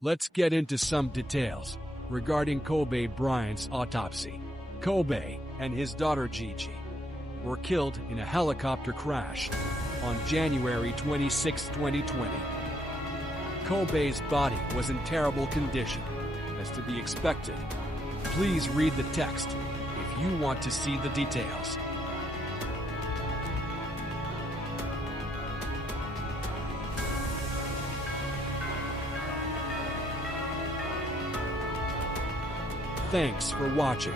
Let's get into some details regarding Kobe Bryant's autopsy. Kobe and his daughter Gigi were killed in a helicopter crash on January 26, 2020. Kobe's body was in terrible condition, as to be expected. Please read the text if you want to see the details. Thanks for watching.